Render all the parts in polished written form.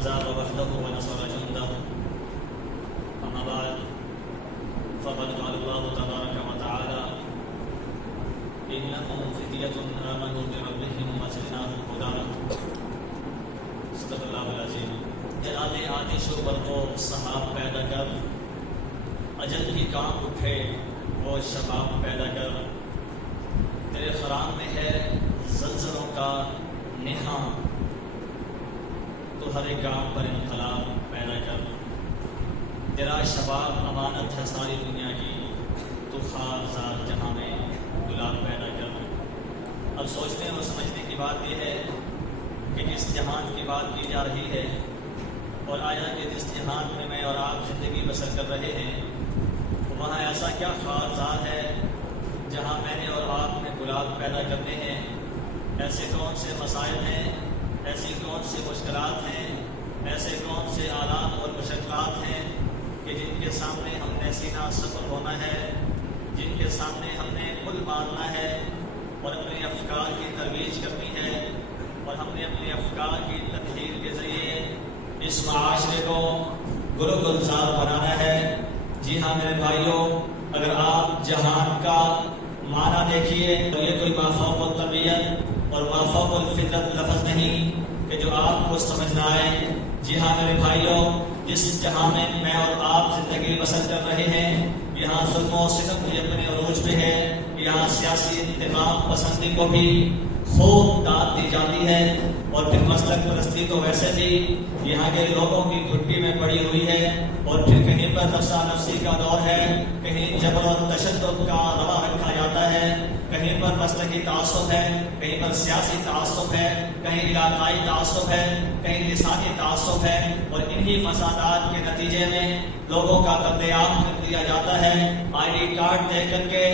الأحزاب وحده ونصر جنده. أما بعد فقد قال الله تبارك وتعالى إنهم فتية آمنوا بربهم وزدناهم هدى. صدق اللہ العظیم. جلال آتش و برق و سحاب پیدا کر، اجل کی کام اٹھے وہ شباب پیدا کر. تیرے خرام میں ہے زلزلوں کا نہاں، تو ہر ایک کام پر انقلاب پیدا کر. تیرا شباب امانت ہے ساری دنیا کی، تو خار زار جہاں میں گلاب پیدا کر. اب سوچنے اور سمجھنے کی بات یہ ہے کہ جس جہان کی بات کی جا رہی ہے، اور آیا کہ جس جہان میں میں اور آپ زندگی بسر کر رہے ہیں، وہاں ایسا کیا خار زار ہے جہاں میں نے اور آپ نے گلاب پیدا کرنے ہیں. ایسے کون سے مسائل ہیں، ایسی کون سی مشکلات ہیں، ایسے کون سے آلات اور مشقات ہیں کہ جن کے سامنے ہم نے سینہ صبر ہونا ہے، جن کے سامنے ہم نے کل ماننا ہے اور اپنے افکار کی ترویج کرنی ہے، اور ہم نے اپنے افکار کی تطہیر کے ذریعے اس معاشرے کو گل و گلزار بنانا ہے. جی ہاں میرے بھائیوں، اگر آپ جہان کا معنی دیکھیے تو یہ کوئی مافوق الطبیعت اور مافوق الفطرت لفظ نہیں کہ جو آپ کو سمجھنا آئے. جی ہاں میرے بھائیوں، جس جہاں میں میں اور آپ زندگی بسر کر رہے ہیں، یہاں ظلم و ستم بھی اپنے عروج پہ ہے. یہاں سیاسی انتقام پسندی کو بھی خوب داد دی جاتی ہے، اور پھر مسلک پرستی تو ویسے بھی یہاں کے لوگوں کی گھٹی میں پڑی ہوئی ہے. اور پھر کہیں پر نفسا نفسی کا دور ہے، کہیں جبر و تشدد کا روا رکھا جاتا ہے، کہیں پر مسلکی تعصب ہے، کہیں پر سیاسی تعصب ہے، کہیں علاقائی تعصب ہے، کہیں لسانی تعصب ہے. اور انہی فسادات کے نتیجے میں لوگوں کا قتل عام کر دیا جاتا ہے. آئی ڈی کارڈ دے کر کے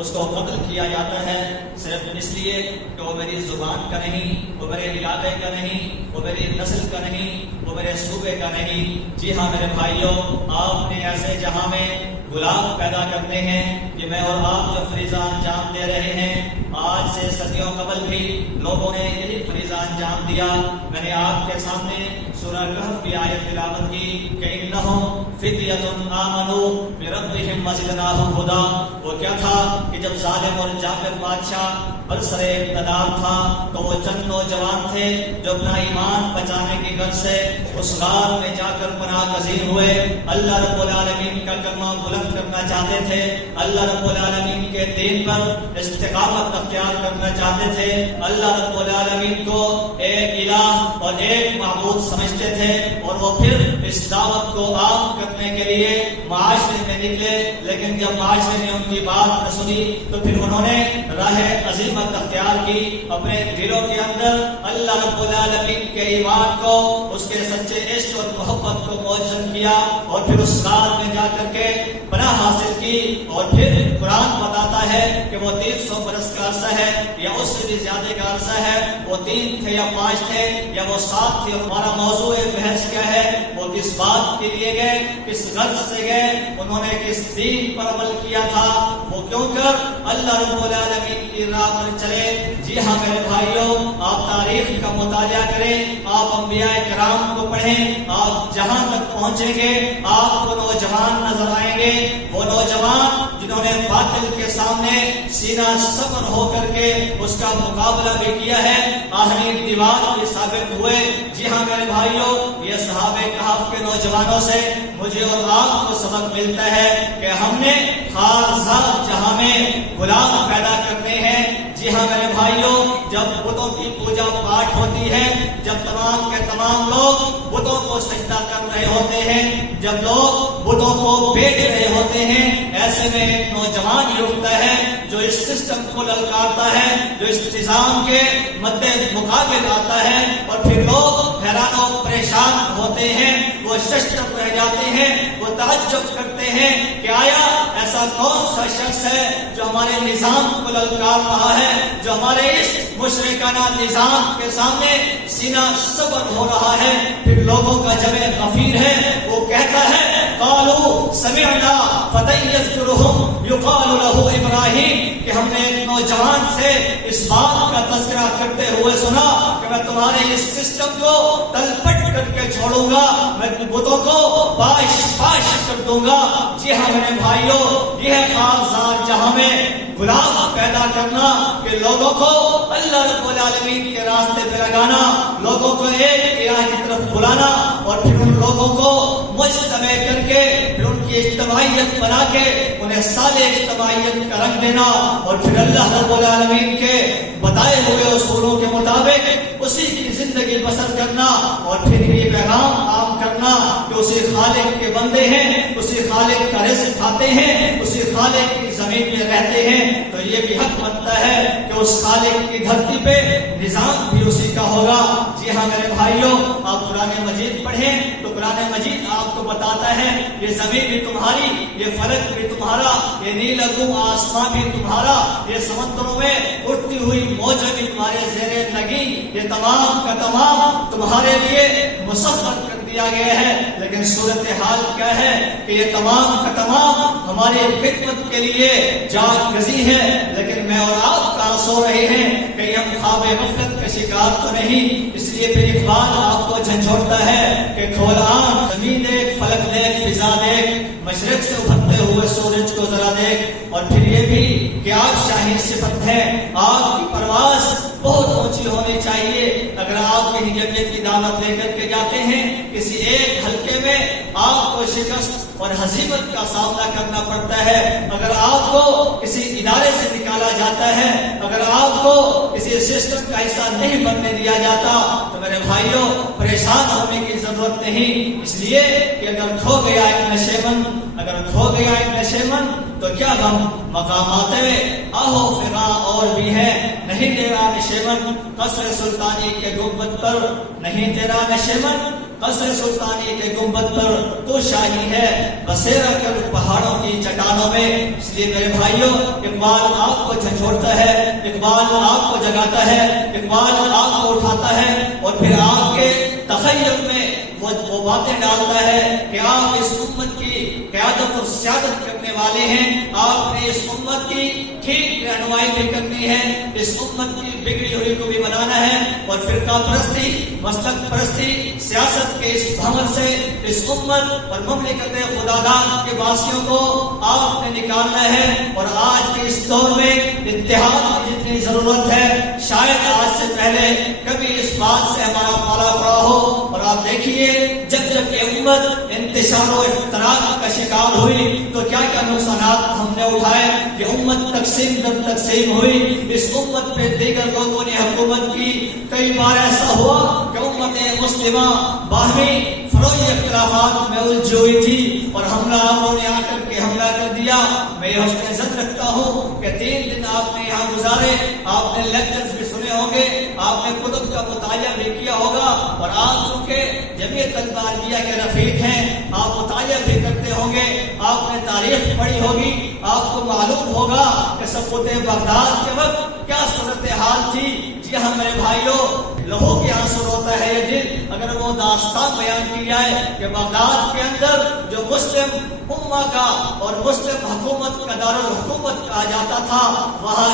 اس کو قتل کیا جاتا ہے، صرف اس لیے کہ وہ میری زبان کا نہیں، وہ میرے علاقے کا نہیں، وہ میری نسل کا نہیں، وہ میرے صوبے کا نہیں. جی ہاں میرے بھائیوں، آپ نے ایسے جہاں میں گلاب پیدا کرنے ہیں کہ میں اور آپ جو فریضہ انجام دے رہے ہیں، آج سے صدیوں قبل بھی لوگوں نے یہی فریضہ انجام دیا. میں نے آپ کے سامنے سورہ کہف کی آیت تلاوت کی کہ انہم فتیۃ آمنوا بربہم وزدناہم ھدی. وہ کیا تھا کہ جب ظالم اور جابر بادشاہ برسر اقتدار تھا تو وہ چند نوجوان تھے جو اپنا ایمان بچانے کی غرض سے اس غار میں جا کر پناہ گزین ہوئے. اللہ رب العالمین کا کلمہ بلند کرنا چاہتے تھے، اللہ رب العالمین کے دین پر استقامت اختیار کرنا چاہتے تھے، اللہ رب العالمین کو ایک الہ اور ایک معبود سمجھتے تھے. اور وہ پھر اس دعوت کو عام کرنے کے لیے معاشرے میں نکلے، لیکن جب معاشرے نے ان کی بات نہ سنی تو پھر انہوں نے راہ عظیمت اختیار کی. اپنے دلوں کے اندر اللہ رب العالمین کے ایمان کو، اس کے سچے عشق اور محبت کو موجود کیا، اور پھر اس غار میں جا کر کے پناہ حاصل کی. اور پھر قرآن بتاتا ہے کہ وہ 300 برس کا عرصہ ہے یا اس سے بھی زیادہ کا عرصہ ہے. وہ 3 تھے یا 5 تھے یا وہ 7 تھے. ہمارا موضوع بحث کیا ہے؟ وہ کس بات کے لیے گئے، کس غرض سے گئے، انہوں نے کس دین پر عمل کیا تھا، وہ کیوں کر اللہ رب العالمین کی راہ پر چلے. جی ہاں میرے بھائیوں، آپ تاریخ کا مطالعہ کریں، آپ انبیاء کرام کو پڑھیں، آپ جہاں تک پہنچیں گے آپ کو نوجوان نظر آئیں گے. وہ نوجوان جنہوں نے باطل کے سامنے سینہ صبر ہو کر کے اس کا مقابلہ بھی کیا ہے، آخری دیوار بھی ثابت ہوئے. جی ہاں میرے بھائیوں، یہ صحابہ کہف کے نوجوانوں سے مجھے اور آپ کو سبق ملتا ہے کہ ہم نے خارزار جہاں میں غلام پیدا کرنے ہیں. جی ہاں میرے بھائیوں، جب بتوں کی پوجا پاٹ ہوتی ہے، جب تمام کے تمام لوگ بتوں کو سجدہ کر رہے ہوتے ہیں، جب لوگ بتوں کو بیچ رہے ہوتے ہیں، ایسے میں ایک نوجوان ہی اٹھتا ہے جو اس سسٹم کو للکارتا ہے، جو اس نظام کے مد مقابل آتا ہے. اور پھر لوگ حیران و پریشان ہوتے ہیں، وہ ششدر رہ جاتے ہیں، وہ تعجب کرتے ہیں کہ آیا ایسا کون سا شخص ہے جو ہمارے نظام کو للکار رہا ہے، جو ہمارے اس مشرکانہ نظام کے سامنے سینہ صبر ہو رہا ہے. پھر لوگوں کا جب غفیر ہے، وہ کہتا ہے قالوا سمعنا فتى يذكرهم يقال له ابراہیم، کہ ہم نے ایک نوجوان سے اس بات کا تذکرہ کرتے ہوئے سنا کہ میں تمہارے اس سسٹم کو تلپٹ کر کے چھوڑوں گا، میں بتوں کو باش باش کر دوں گا۔ جی ہاں میرے بھائیوں، یہ ہے خاکسار جہاں میں غلام پیدا کرنا کہ لوگوں کو اللہ رب العالمین کے راستے پہ لگانا، لوگوں کو ایک الہ کی طرف بلانا، اور پھر ان لوگوں کو مجتمع کر کے پھر ان کی اجتماعیت بنا کے انہیں صالح اجتماعیت کا رنگ دینا، اور پھر اللہ رب العالمین کے بتائے ہوئے اصولوں کے مطابق اسی کی زندگی بسر کرنا، اور پھر یہ پیغام عام کرنا کہ اسی خالق کے بندے ہیں، اسی خالق کا رزق کھاتے ہیں، اسی خالق کی زمین میں رہتے ہیں، تو یہ بھی حق بنتا ہے کہ اس خالق کی دھرتی پہ نظام بھی اسی کا ہوگا۔ جی ہاں میرے بھائیوں، آپ قرآن مجید پڑھیں تو قرآن مجید آپ کو بتاتا ہے یہ زمین بھی تمہاری، یہ فلک بھی تمہارا، یہ نیلا آسمان بھی تمہارا، یہ سمندروں میں اٹھتی ہوئی موجیں بھی تمہارے زیر لگی، یہ تمام کا تمام تمہارے لیے مسخر کر دیا گیا ہے۔ لیکن صورتحال کیا ہے کہ یہ تمام کا تمام ہماری خدمت کے لیے جان گزی ہے، لیکن میں اور آپ کہاں سو رہے ہیں کہ ہم خواب غفلت کا شکار تو نہیں۔ اس لیے پھر اقبال آپ کو جھنجھوڑتا ہے کہ کھول آنکھ، زمین دیکھ، فلک دیکھ، فضا دیکھ، مشرق سے ابھرتے ہوئے سورج کو ذرا دیکھ، اور پھر یہ بھی کہ آگ شاہی صفت ہے، آگ کی پرواز بہت اونچی ہونی چاہیے۔ اگر آپ کہیں جمعیت کی دعوت لے کر کے جاتے ہیں کسی ایک حلقے میں، آپ کو شکست اور ہزیمت کا سامنا کرنا پڑتا ہے۔ اگر آپ کو کسی ادارے سے نکالا جاتا ہے، اگر آپ کو کسی سسٹم کا حصہ نہیں بننے دیا جاتا، تو میرے بھائیوں پریشان ہونے کی ضرورت نہیں، اس لیے کہ اگر کھو گیا ایک نشے مند، اگر کھو گیا ایک نشے مند تو کیا غم مقامات میں آہو فغا اور بھی ہے، نہیں تیرا نشے مند قصر سلطانی کے گنبد پر، نہیں تیرا نشے مند قصر سلطانی کے گنبد پر، تو شاہی ہے بسیرا کر پہاڑوں کی چٹانوں میں۔ اس لیے میرے بھائیوں اقبال آپ کو جھنجھوڑتا ہے، اقبال آپ کو جگاتا ہے، اقبال آپ کو اٹھاتا ہے، اور پھر آپ کے تخیل میں وہ باتیں ڈالتا ہے کہ آپ اس امت کی قیادت اور سیادت کرنے والے ہیں، آپ نے اس امت کی ٹھیک رہنمائی بھی کرنی ہے، اس امت کی بگڑی ہوئی کو بھی بنانا ہے، اور فرقہ پرستی، مسلک پرستی، سیاست کے اس بھنور سے اس امت اور مملکت خدا داد کے باسیوں کو آپ نے نکالنا ہے۔ اور آج کے اس دور میں اتحاد کی جتنی ضرورت ہے، شاید آج سے پہلے کبھی اس بات سے ہمارا پالا پڑا ہو۔ اور آپ دیکھیے جب جب یہ امت انتشار و افتراق کا شکار ہوئی تو کیا کیا نقصانات ہم نے اٹھائے، یہ امت تقسیم در تقسیم ہوئی، اس امت پہ دیگر لوگوں نے حکومت کی، کئی بار ایسا ہوا کہ امت مسلمہ باہمی فروئی اختلافات میں الجھی ہوئی تھی، اور حملہ آوروں نے آ کر کے حملہ کر دیا۔ میں یہ حسن ظن رکھتا ہوں کہ 3 دن آپ نے یہاں گزارے، آپ نے لیکچرز بھی سنے ہوں گے، آپ نے کتب کا مطالعہ بھی کیا ہوگا، اور آپ چونکہ جمعیت الباریہ کے رفیق ہیں، آپ مطالعہ بھی کرتے ہوں گے، آپ نے تاریخ پڑھی ہوگی، آپ کو معلوم ہوگا کہ سقوط بغداد کے وقت کیا صورتحال تھی۔ جی ہاں میرے بھائیوں، لہو کے آنسو روتا ہے یہ دل اگر وہ داستان بیان کی جائے کہ بغداد کے اندر جو مسلم امہ کا اور مسلم حکومت کا دارالحکومت کہا جاتا تھا، وہاں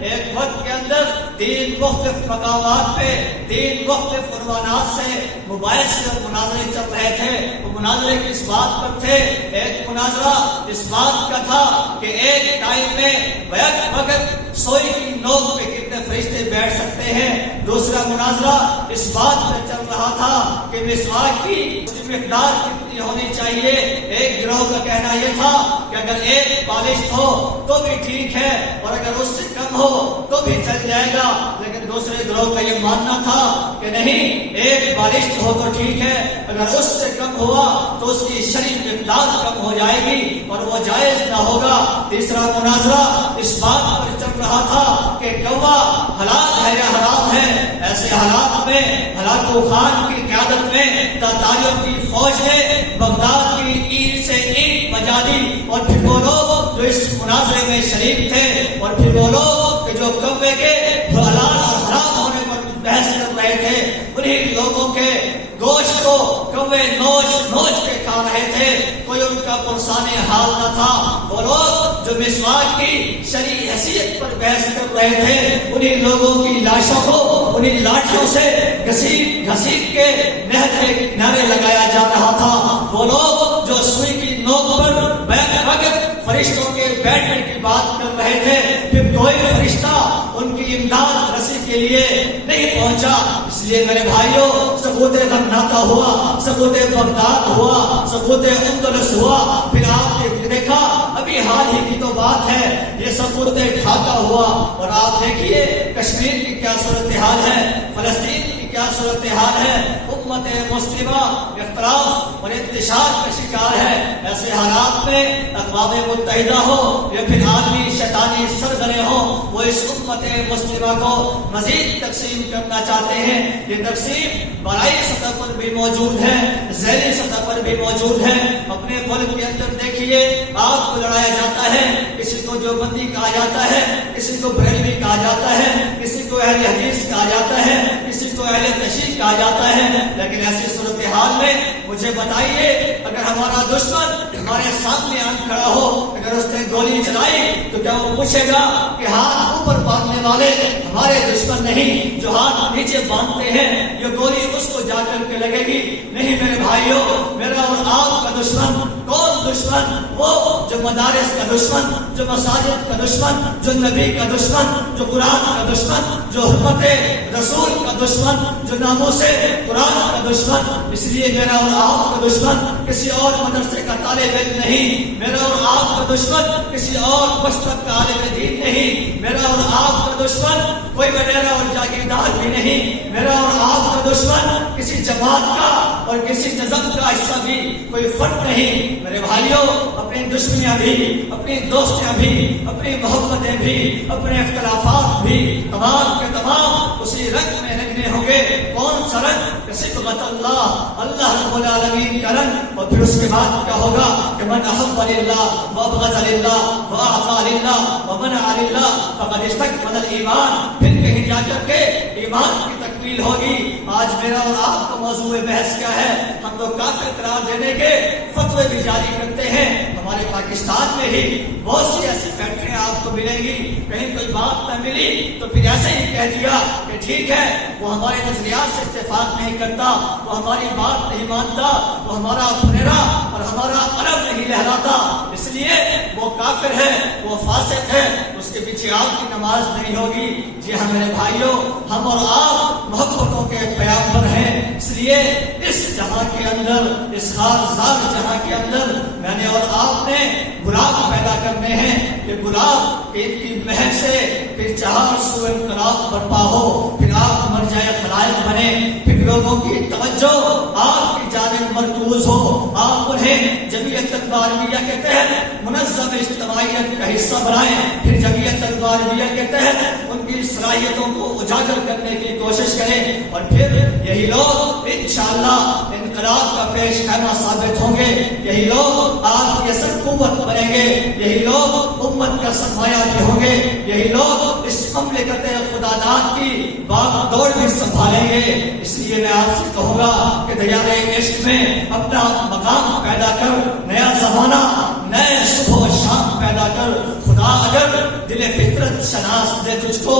ایک وقت کے اندر 3 مختلف مقامات پہ 3 مختلف عنوانات سے مباحثے اور مناظرے چل رہے تھے۔ وہ مناظرے کس بات پر تھے؟ ایک مناظرہ اس بات کا تھا کہ ایک ٹائم میں بیک وقت سوئی کی نوک پہ کتنے فرشتے بیٹھ سکتے ہیں۔ دوسرا مناظرہ اس بات پہ چل رہا تھا کہ مسواک کی مقدار کتنی ہونی چاہیے۔ ایک گروہ کا کہنا یہ تھا کہ اگر 1 بالشت ہو تو بھی ٹھیک ہے، اور اگر اس سے کم ہو تو بھی چل جائے گا، لیکن دوسرے گروہ کا یہ ماننا تھا کہ نہیں، 1 بالشت ہو تو ٹھیک ہے، اگر اس سے کم ہوا تو اس کی شرعی مقدار کم ہو جائے گی اور وہ جائز نہ ہوگا۔ تیسرا مناظرہ اس بات پر چل رہا تھا کہ گواہ حلال ہے یا حرام ہے۔ ایسے حالات میں ہلاکو خان کی قیادت میں تاتاریوں کی فوج نے بغداد کی اینٹ سے اینٹ بجا دی، اور پھر وہ لوگ جو اس مناظرے میں شریک تھے، اور پھر وہ لوگ کہ جو کوے کے حلال اور حرام ہونے پر بحث کر رہے تھے، انہیں لوگوں کے گوشت کو کوے نوچ نوچ کے کھا رہے تھے، کوئی ان کا پرسان حال نہ تھا۔ وہ لوگ جو مسواک کی شرعی حیثیت پر بحث کر رہے تھے، انہیں لوگوں کی لاشوں کو انہیں لاٹھیوں سے گھسیٹ گھسیٹ کے نہر کے کنارے لگایا جا رہا تھا. وہ لوگ جو سوئی کی نوک پر وقت فرشتوں کے بیٹھنے کی بات کر رہے تھے، پھر کوئی فرشتہ ان کی امداد رسی کے لیے نہیں پہنچا. اس لیے میرے بھائیوں، سقوط غرناطہ ہوا، سقوط بغداد ہوا، سقوط اندلس ہوا، پھر آپ نے دیکھا ابھی حال ہی کی تو بات ہے یہ سقوط ڈھاکہ ہوا. اور آپ دیکھیے کشمیر کی کیا صورتحال ہے، فلسطین کی کیا صورتحال ہے. امت مسلمہ اختلاف اور انتشار کا شکار ہے. ایسے حالات میں اقوام متحدہ ہو یا پھر عالمی شیطانی سرگرے ہو، وہ اس امت مسلمہ کو مزید تقسیم کرنا چاہتے ہیں. یہ تقسیم بالائی سطح پر بھی موجود ہے، ذیلی سطح پر بھی موجود ہے. اپنے ملک کے اندر دیکھیے آپ کو لڑایا جاتا ہے، کسی کو جو بندی کہا جاتا ہے، کسی کو بریلوی کہا جاتا ہے، کسی کو اہل حدیث کہا جاتا ہے، کسی کو اہل تشیع کہا جاتا ہے. لیکن ایسی صورتحال میں مجھے بتائیے، اگر ہمارا دشمن ہمارے سامنے آن کھڑا ہو، اگر اس نے گولی چلائی تو کیا وہ پوچھے گا کہ ہاتھ اوپر باندھنے والے ہمارے دشمن نہیں، جو ہاتھ نیچے باندھتے ہیں یہ گولی اس کو جا کر کے لگے گی؟ نہیں میرے بھائیوں، میرا اور آپ کا دشمن کون دشمن؟ وہ جو مدارس کا دشمن، جو مساجد کا دشمن، جو نبی کا دشمن، جو قرآن کا دشمن، جو حرمت رسول کا دشمن، جو ناموس قرآن کا دشمن. اس لیے میرا اور آپ کا دشمن کسی اور مدرسے کا طالب علم نہیں، میرا اور آپ کا دشمن کسی اور مذہب کا عالم دین نہیں، میرا اور آپ کا دشمن کوئی وڈیرا اور جاگیردار بھی نہیں، میرا اور آپ کا دشمن کسی جماعت کا اور کسی نظم کا حصہ بھی کوئی فرق نہیں. میرے بھائیوں، اپنی دشمنیاں بھی، اپنی دوستیاں بھی، اپنی محبتیں بھی، اپنے اختلافات بھی تمام کے تمام اسی رنگ میں رکھنے ہوں گے. کون سا رنگ؟ صبغۃ اللہ، اللہ رب العالمین کا رنگ. اور پھر اس کے بعد کیا ہوگا کہ من احب للہ وابغض للہ واعطى للہ ومنع للہ فقد استكمل الایمان. پھر کہیں جا کر کے ایمان کی تکمیل ہوگی. آج میرا اور آپ کا موضوع بحث کیا ہے؟ ہم تو کافر قرار دینے کے فتوے بھی جاری کرتے ہیں. ہمارے پاکستان میں ہی بہت سی ایسی فیکٹریاں آپ کو ملیں گی، کہیں کوئی بات نہ ملی تو پھر ایسے ہی کہہ دیا کہ ٹھیک ہے، وہ ہمارے نظریات سے اتفاق نہیں کرتا، وہ ہماری بات نہیں مانتا، وہ ہمارا پھنیرا اور ہمارا علم نہیں لہراتا، اس لیے وہ کافر ہے، وہ فاسق ہے، اس کے پیچھے آپ کی نماز نہیں ہوگی. جی ہاں میرے بھائیوں، ہم اور آپ محبتوں کے پیغمبر ہیں. اس لیے اس جہاں کے اندر، اس خاکسار جہاں کے اندر میں نے اور آپ نے گلاب پیدا کرنے ہیں. یہ گلاب ان کی مہک سے پھر 400 انقلاب برپا ہو، پھر آپ مرجع خلائق بنے، پھر لوگوں کی توجہ آپ کی جانب مرکوز ہو، آپ انہیں جمعیت تنویریہ کے تحت منظم اجتماعیت کا حصہ بنائیں، پھر جمعیت تنویریہ کے تحت ان کی صلاحیتوں کو اجاگر کرنے کی کوشش کریں. اور پھر یہی لوگ انشاءاللہ انقلاب کا پیش خیمہ ثابت ہوں گے. یہی لوگ آپ کی اصل قوت بنیں گے. یہی لوگ امت کا سرمایہ بھی ہوں گے. یہی لوگ اس مملکت خدا داد کی باغ دوڑ بھی سنبھالیں گے. اس لیے میں آپ سے کہوں گا کہ دیار عشق میں اپنا مقام پیدا کر، نیا زمانہ، نئے صبح و شام پیدا کر. خدا اگر دل فطرت شناس دے تجھ کو،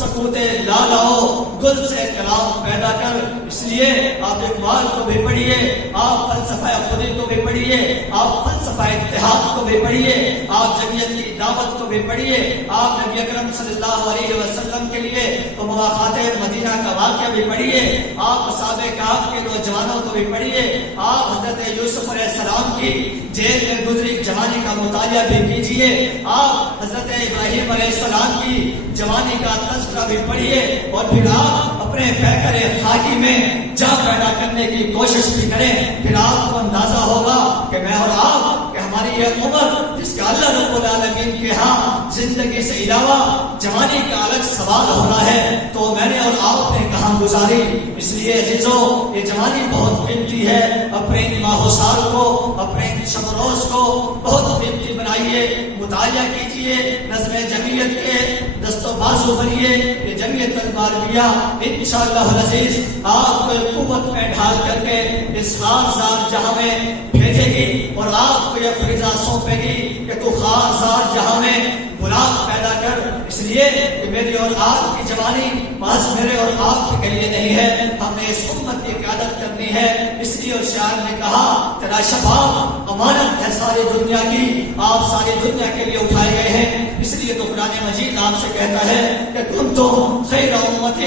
سکوت لالاؤ گل سے کلام پیدا کر. اس لیے آپ اقبال کو بھی پڑھیے، آپ فلسفہ خودی کو بھی پڑھیے، آپ فلسفہ اتحاد کو بھی پڑھیے، آپ جمعیت کی دعوت کو بھی پڑھیے، آپ نبی اکرم صلی اللہ علیہ وسلم کے لیے تو مواقعات مدینہ کا واقعہ بھی پڑھیے، آپ اصحاب کہف کے نوجوانوں کو بھی پڑھیے، آپ حضرت یوسف علیہ السلام کی جیل میں گزری جوانی کا مطالعہ بھی کیجیے، آپ حضرت ابراہیم علیہ السلام کی جوانی کا تذکرہ بھی پڑھیے، اور پھر آپ اپنے پیکر خاکی میں جا پیدا کرنے کی کوشش بھی کریں. پھر آپ کو اندازہ ہوگا کہ میں اور آپ کہ ہماری یہ عمر جس کا اللہ رب العالمین کے ہاں زندگی سے علاوہ جوانی کا الگ سوال ہو رہا ہے تو میں نے اور آپ نے کہاں گزاری. اس لیے عزیزوں، یہ جوانی بہت قیمتی ہے. اپنے ماہ سال کو، اپنے شب روز کو بہت قیمتی بنائیے، مطالعہ کیجیے، نظم جمعیت کے دست و بازو بنیے. یہ جمعیت تنویریہ انشاءاللہ العزیز آپ کو قوت میں ڈھال کر کے اس خاکسار جہاں میں بھیجے گی، اور آپ کو یہ فریضہ سونپے گی کہ تو خاکسار جہاں میں گلاب پیدا کر. اس لیے کہ میری اور آپ کی جوانی بس میرے اور آپ کے لیے نہیں ہے، ہم نے اس امت کی قیادت کرنی ہے۔ اس لیے اس شاعر نے کہا تیرا شباب امانت ہے ساری دنیا کی، آپ ساری دنیا کے لیے اٹھائے گئے ہیں۔ اس لیے تو قرآن مجید آپ سے کہتا ہے کہ تم تو خیر امت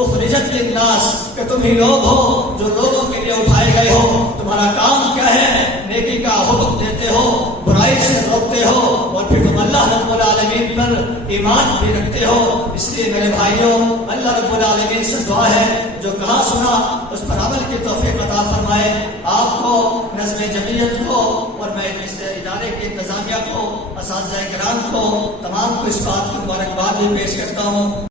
اخرجت للناس، کہ تم ہی لوگ ہو جو لوگوں کے لیے اٹھائے گئے ہو۔ تمہارا کام کیا ہے؟ نیکی کا حکم دیتے ہو، برائی سے روکتے ہو، اور پھر تم اللہ رب العالمین پر ایمان بھی رکھتے ہو۔ اس لیے میرے بھائیوں، اللہ رب العالمین سے دعا ہے جو کہا سنا اس پر عمل کی توفیق عطا فرمائے، آپ کو، نظم جمعیت کو، اور میں اس ادارے کے انتظامیہ کو، اساتذہ کرام کو، تمام کو اس بات کی مبارکباد بھی پیش کرتا ہوں۔